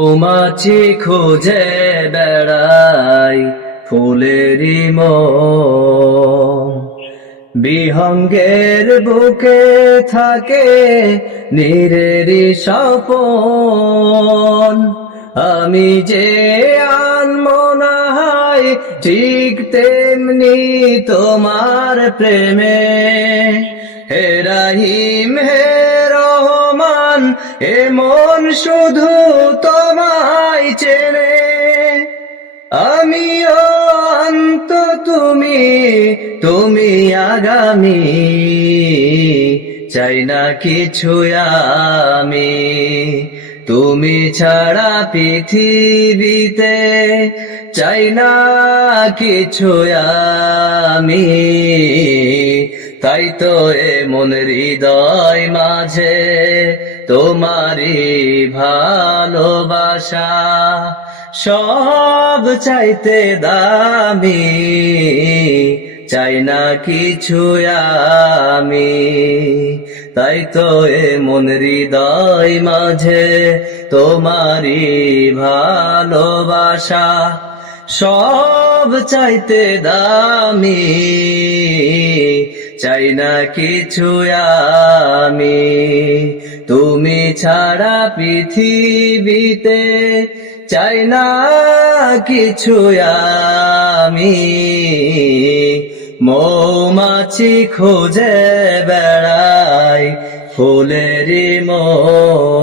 মৌমাছি খুঁজে বেড়াই ফুলেরই মন, বিহঙ্গের বুকে থাকে নীরেরই স্বপন। আমি যে আনমনাই ঠিক তেমনি তোমার প্রেমে, হে রহিম হে রহমান, এ মন শুধু তোমায় চেনে। আমিও অন্ত তুমি, তুমি আগামী, চাই না কিছু আমি। তুমি ছাড়া পৃথিবীতে চাই না কিছু আমি। তাই তো মন হৃদয় মাঝে তোমারই ভালোবাসা সব চাইতে দামি, চাই না কিছু আমি। তাই তো মন হৃদয় মাঝে তোমারই ভালোবাসা সব চাইতে দামি, চাই না কিছু আমি। তুমি ছাড়া পৃথিবীতে চাই না কিছু আমি। মৌমাছি খুঁজে বেড়াই ফুলেরই মন।